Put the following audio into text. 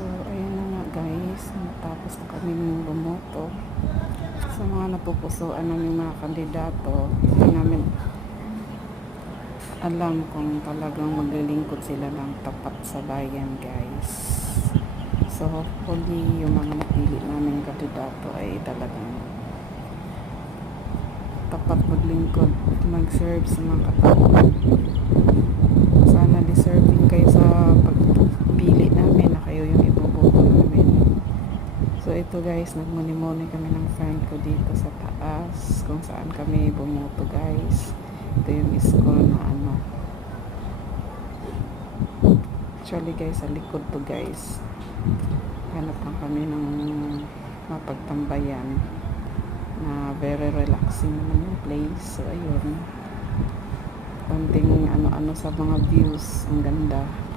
So, ayun na nga guys, natapos na kami bumoto. Sa mga napupusuan namin mga kandidato, hindi namin alam kung talagang maglilingkod sila ng tapat sa bayan guys. So, hopefully, yung mga napili namin kandidato ay talagang tapat maglingkod, mag-serve sa mga katauhan. Sana deserving kayo sa pagpili namin na kayo yung iboboto namin. So ito guys, nagmuni-muni kami ng friend ko dito sa taas kung saan kami bumoto guys. Ito yung school na ano. Actually guys, sa likod to guys. Hanap lang kami ng mapagtambayan na very relaxing naman yung place. So ayun, konting ano-ano sa mga views, ang ganda.